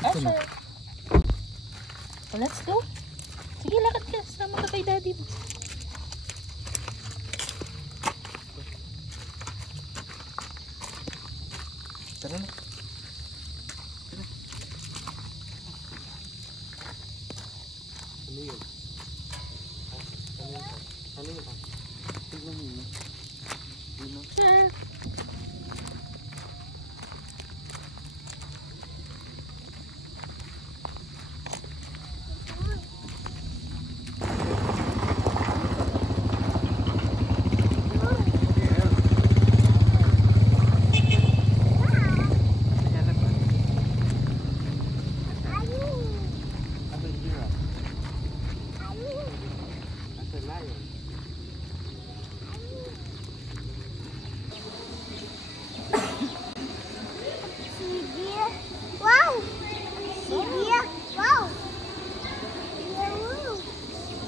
Asher. Let's go. Sige, lakad ka. Sama ka kay daddy mo. Tara na. Ano yun? Ano yun? Tignan mo yun. Sure.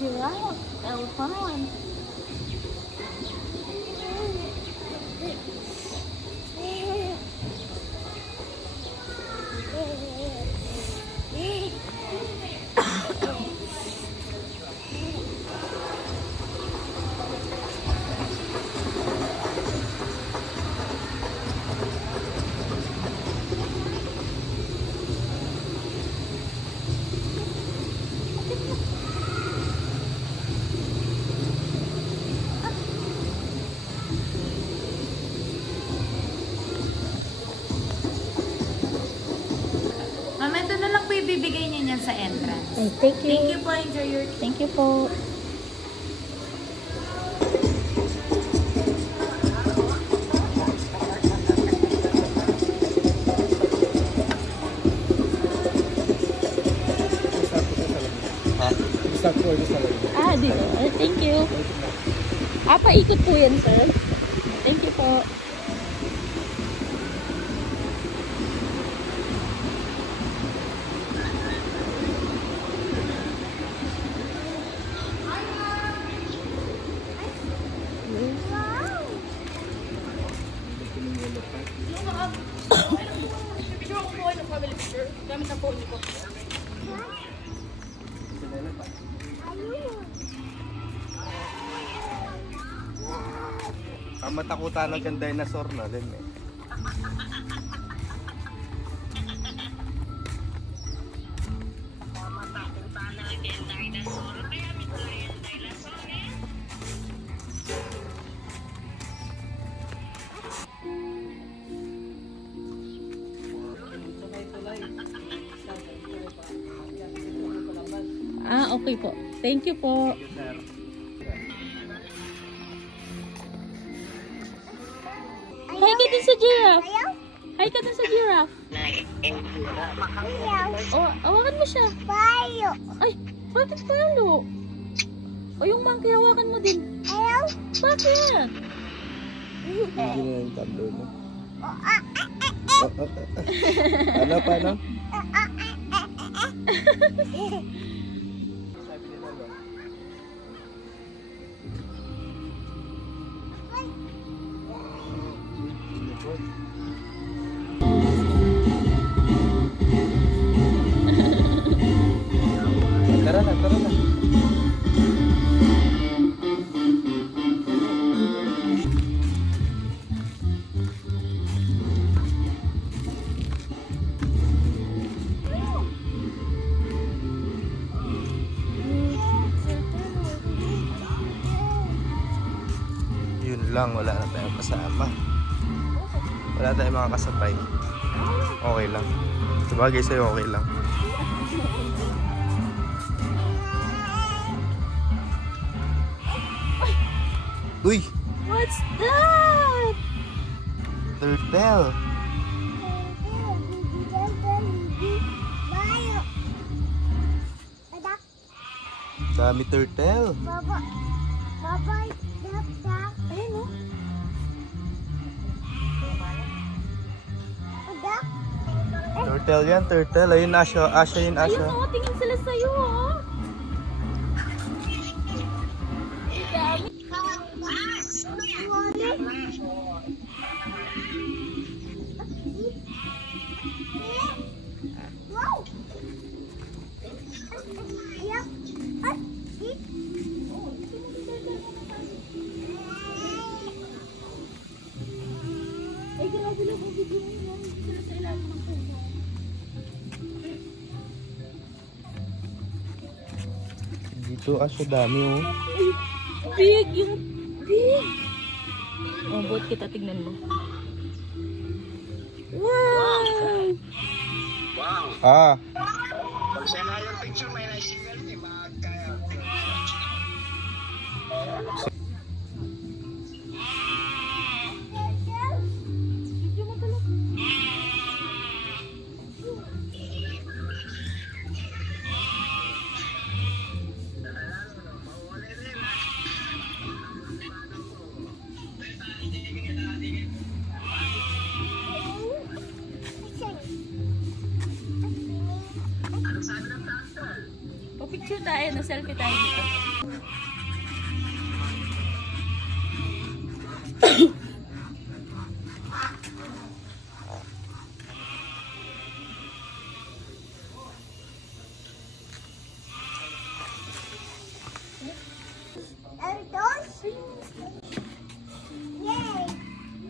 Giraffe, elephant. Mama, ito na lang po ibibigay niyo niyan sa entrance. Ay, thank you. Thank you po. Enjoy your... Thank you po. Dito. Thank you. Paikot po yan, sir. Thank you po. Ang matakutan ng dinosaur na din eh. Okay po. Thank you po. Hi ka dun sa giraffe. Hi ka dun sa giraffe. Oh, awakan mo siya. Ay, bakit palo? O yung monkey, hawakan mo din. Bakit? Hindi na yung tablo mo. Ano pa, no? Tara na, tara na. Yun lang, wala na tayong kasama. Wala tayong mga kasabay. Okay lang. Sabagay sa'yo, okay lang. Uy! What's that? Turtle! Dami turtle! Ayun o. Turtle yan, turtle. Ayun, Asya. Asya yun, Asya. Ayun o, tingin sila sa'yo o. dito. Asya dami oh. Big! Yung big! Oh, buhat kita. Tignan mo. Wow! Ah. Pag siya na yung picture, may na-signal niya. Kaya. Video mo pala. Picture tayo, na selfie tayo dito.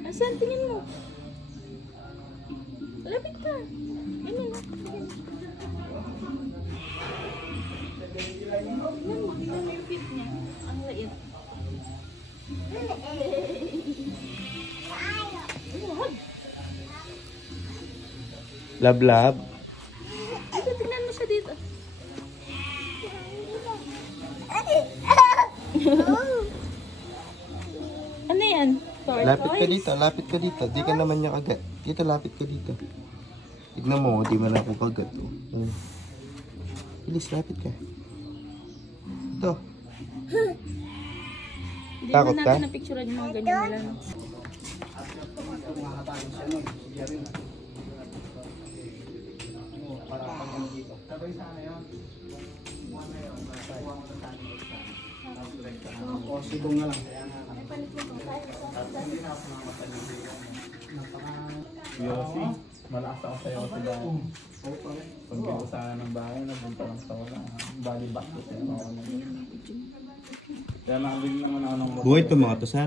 Asan? Tingin mo. Lapit ka. Ganun o. Tignan mo yung feet niya. Ang lait. Lab. Dito, tignan mo siya dito. Ano yan? Lapit ka dito. Di ka naman niya kagat. Dito, lapit ka dito. Tignan mo, di man ako kagat. Oh. Bilis, lapit ka. Ito. Hindi Takot naman ka? natin na-picturean yung mga ganyan nila. No? Yossi, malakas ako sa Yossi dahil pag pinusahan ng bahay, nabunta lang sa wala. Bali back to siya. Kaya nakabig naman ako ng motor. Buhay ito mga to, sir?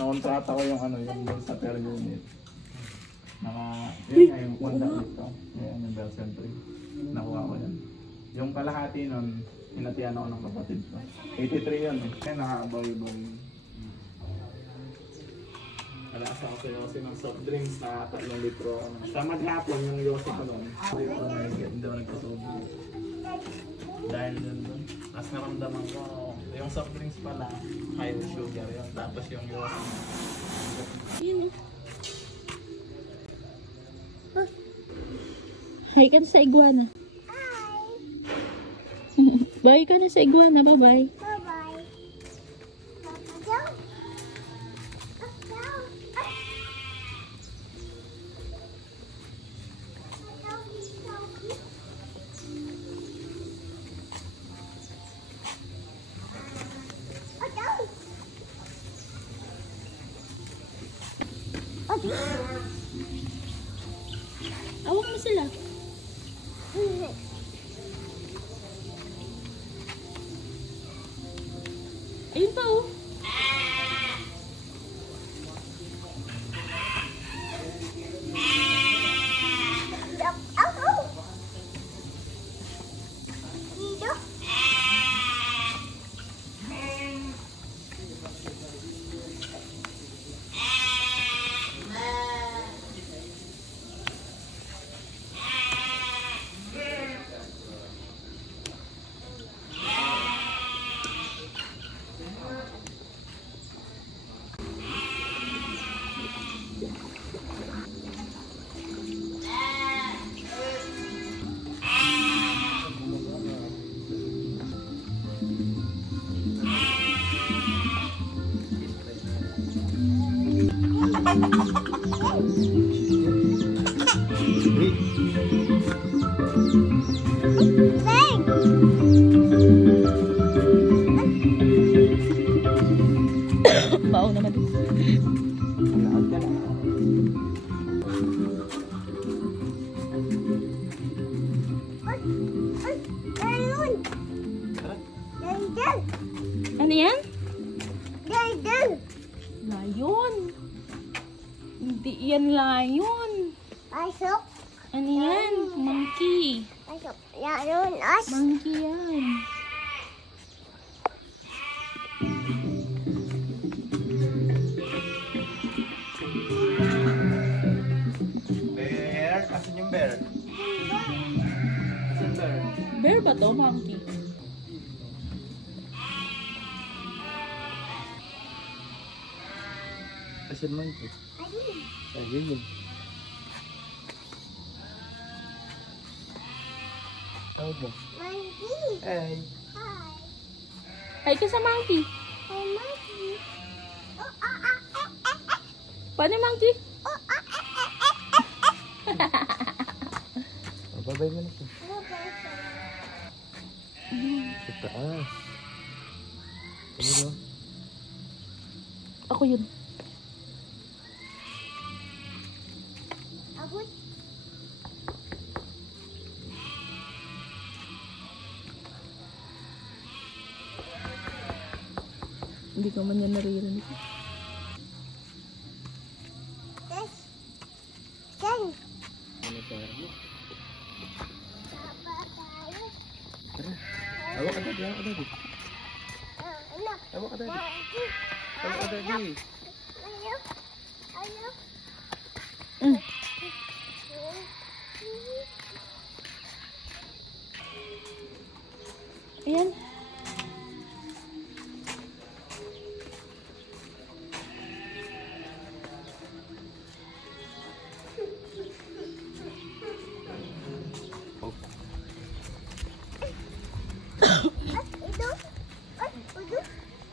Nakontrata ko yung yung doon sa per unit. Yun nga yung Honda dito. Yan yung Bell Century. Nakuha ko yan. Yung kalahati nun, hinatihan ako ng kapatid ko. 83 yun eh. Kaya nakaaboy-boy. Alas ako sa Yossi ng soft drinks na 3 litro. Sa maghapon yung Yossi ko nun. Hindi ako nagpatubo. Dahil yun doon. As naramdaman ko, yung soft drinks pala, high sugar yun. Tapos yung Yossi. Yun o. Hi ka na sa iguana. Bye ka na sa iguana. Bye-bye. Awak mo sila. Ayun pa oh. Bao naman. Ano yan? Layon. Hindi yan layon. Ano yan? Monkey. Monkey yan. Bear? Asan yung bear? Asan bear? Bear ba to, monkey? Asan monkey? Ayun. Tawag mo. Hey. Hi ka sa monkey. Paano yung monkey? Babay mo na siya. Sa taas. Ano no? Ako yun. Hindi ko man yan naririnig. Ano tayo? Tara. Hawak ka daddy, hawak ka daddy. Hawak ka daddy. Hawak ka daddy. Mm. Ayan.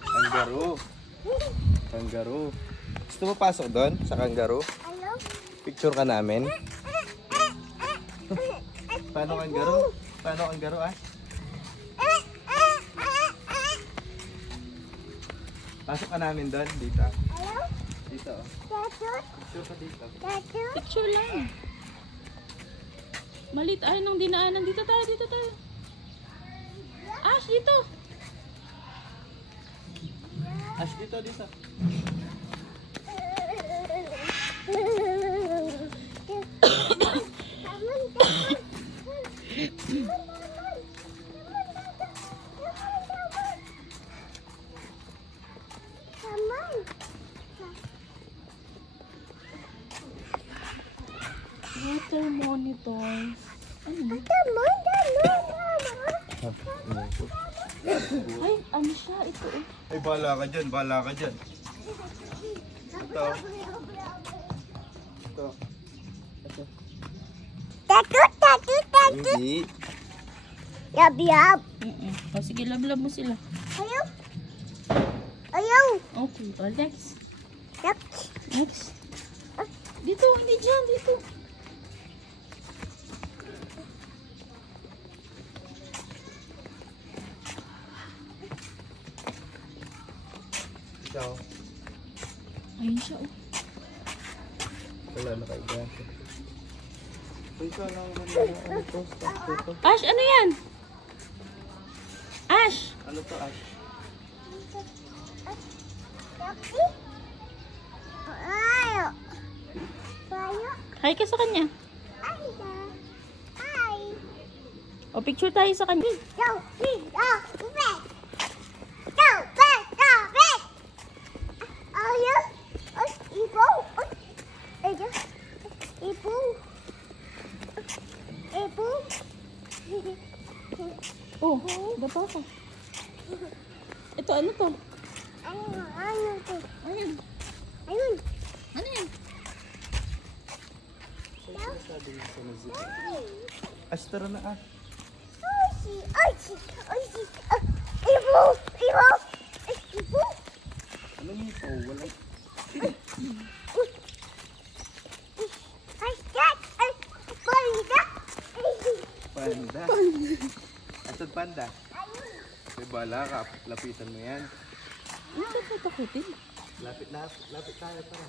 Kangaroo. Kangaroo. Gusto mo pasok doon sa kangaroo? Picture ka namin. Paano kangaroo? Paano kangaroo ah? Pasok ka namin doon dito. Dito. Picture ka dito. Picture lang. Malit ay nung dinaanan. Dito tayo, dito tayo. Ash, dito. Ash, dito, dito. Water monitors. Ano? Ay, ano siya? Ito eh. Ay, bahala ka dyan, bahala ka dyan. Ito. Ito. Hindi. O, sige, lablab mo sila. Okay, o, next. Next. Dito, hindi dyan, dito. Ikaw. Ayun siya, oh. Wala na kayo dyan. Ikaw lang ano to? Stop to. Ash, ano yan? Ash! Ano to, Ash? Hi ka sa kanya. O, picture tayo sa kanya. Oh, baba ka. Ito, ano to? Ayun. Ano yan? Ash, tara na, Ash. Ano mo ito? Wala. Panda. Asan panda? May bala ka. Lapitan mo yan. Ano ba ito takutin? Lapit tayo. Tara.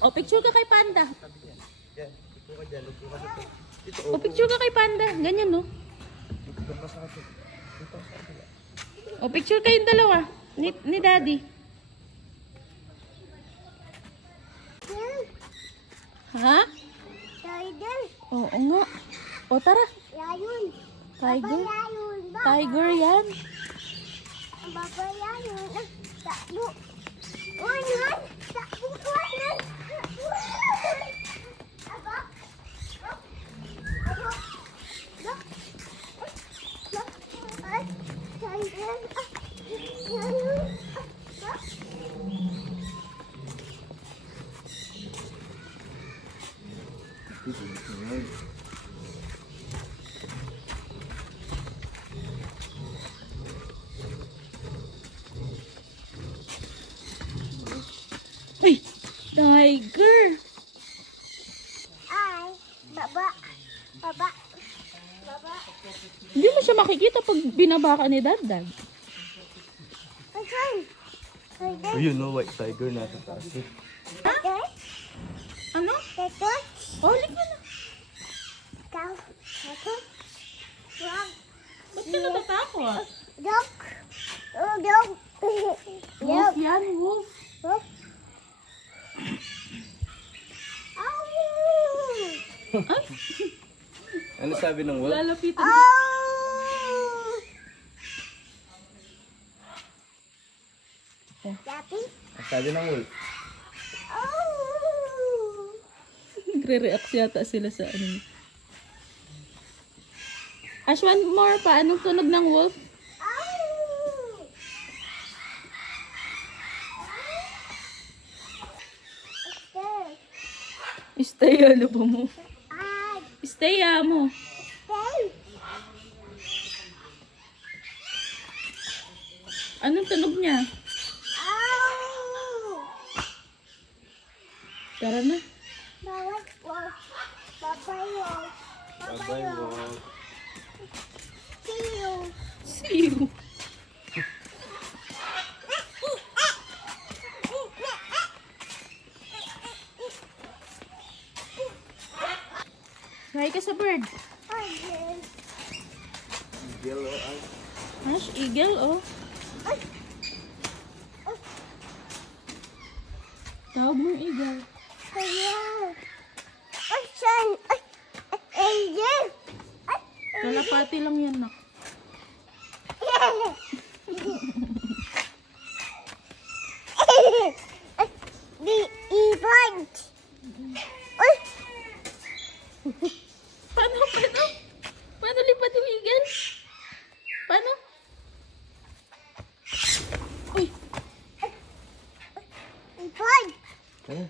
O, picture ka kay Panda. Yan. Ito ka dyan. Ito ka dito. Ito, O, picture ka kay Panda. Ganyan, no? Ito ka sa akin. O, picture kayong dalawa. Ni Daddy. Ha? Tiger. Oo nga. O, tara. Yayun. Tiger. Yayun ba? Tiger yan. Baba yayun. Takbo. Unan. Takbo ko unan. Aba. Aba. Look. Look. Tiger. Yayun. Ay! Tiger! Ay. Baba. Baba. Baba. Hindi mo siya makikita pag binaba ka ni Dad. Asan? Tiger. Ayun, no, white tiger nasa taas. Tiger. Ano? Ito. Oh, lik mo na. Ikaw. Ito. Wag. Ba't ka natatakot? Dog. Oh, dog. Wolf yan, wolf. Dog. Ow! Ay, Ano sabi ng wolf? lalapitan. Ow! Dati? Ano sabi ng wolf? Ow! Nagre-react yata sila sa ano. Ash, one more pa. Anong tunog ng wolf? Ow! Stay. Stay, ano ba mo? Ay, Stay, mo. stay. Anong tunog niya? Ow! Tara na. Bawat wolf. Babayo. Bye-bye, wolf. See you. See you. Hi ka sa bird. Again. Yellow eye. Ash, eagle, oh. Tawag mo yung eagle. Ayan. Ay, saan? Ay, ayan. Ay, Kalapati lang yan, nak. Di ibon. Uy, Paano? Paano lipat yung eagle? Paano? Uy! ibon. Tara.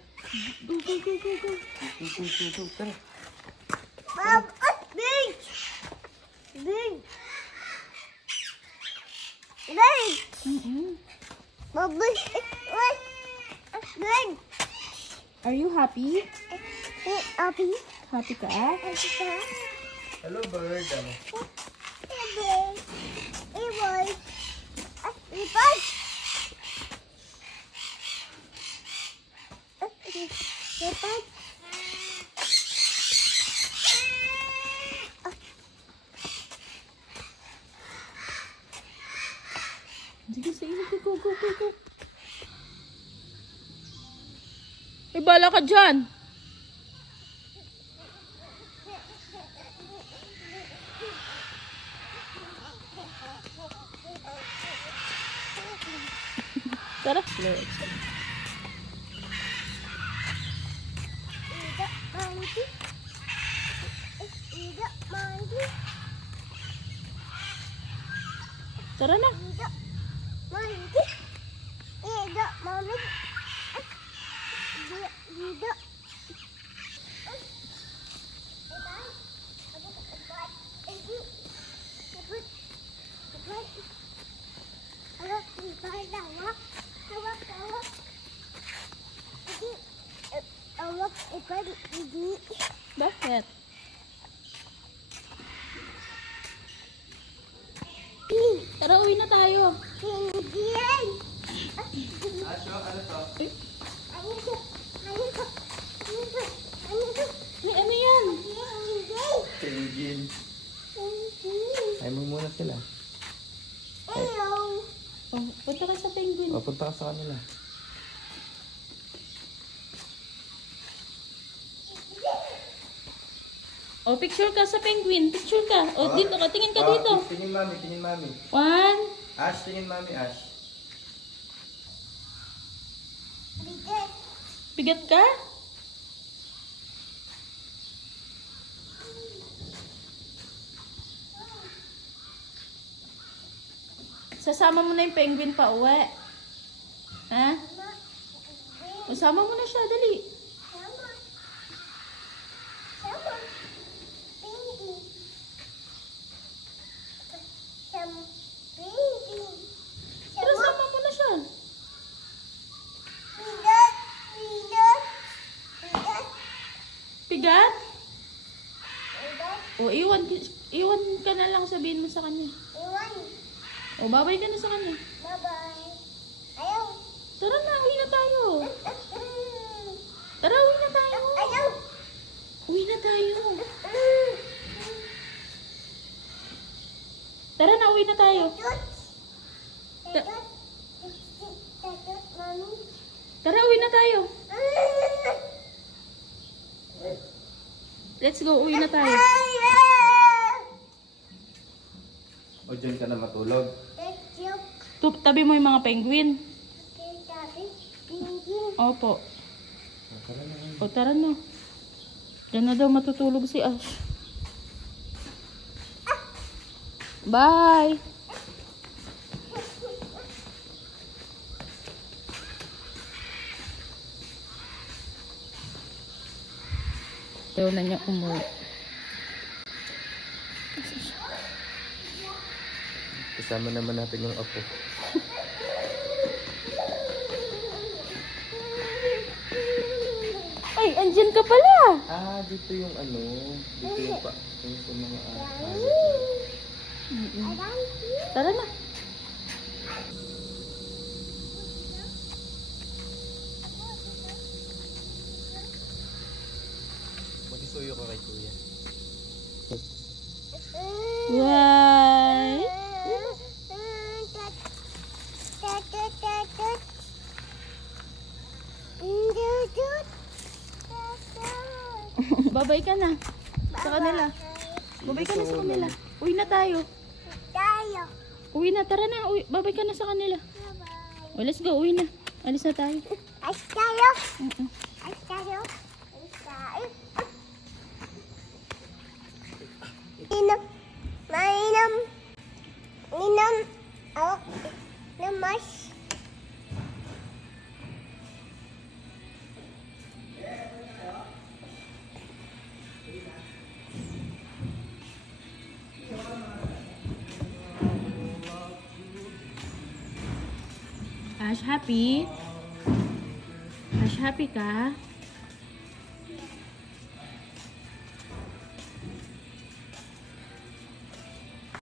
Go, go, go, go, go. Go. Tara. Bob, big. Big. Big. Bob, big. Big. Are you happy? Abi. Happy ka? Hello, bird. Ano? Ibon. Ibon. Ibon. Ibon. Sige, sige. Go, go, go, go. May bala ka dyan. Tara. Let's go. Tara na. Bakit? Tara, uwi na tayo. Asyo, ano to? Ay, ano yan? sila. Hello. Oh, punta ka sa penguin. O, punta ka sa kanila. Oh, picture ka sa penguin. Picture ka. Oh, dito ka. Tingin ka dito. Tingin mami, tingin mami. 1. Ash, tingin mami, Ash. Bigat ka? Sasama mo na yung penguin pa uwi. Ha? Usama mo na siya, dali. Pero sama mo na siya. Bigat? O, iwan ka na lang, sabihin mo sa kanya. O, babay ka na sa kanya. Tara na, uwi na tayo. Tara, uwi na tayo. Uwi na tayo. Tara na, uwi na tayo. Tara, uwi na tayo. Let's go, uwi na tayo. O, dyan ka na matulog. Tabi mo yung mga penguin. Opo. O, tara na. Diyan na daw matutulog si Ash. Bye! Ayaw na niya umuwi. Kasama naman natin yung apo. Ay, andyan ka pala! Ah, dito yung ano. Dito yung pa. Yung sa mga Tara na. Mag-isuyo ka kay kuya. Why? Babay ka na sa kanila. Babay ka na sa kanila. Uwi na tayo. Uwi na, tara na. Uwi. Babay ka na sa kanila. Oh, let's go, uwi na. Alis na tayo. Ash, happy? Ash, happy ka?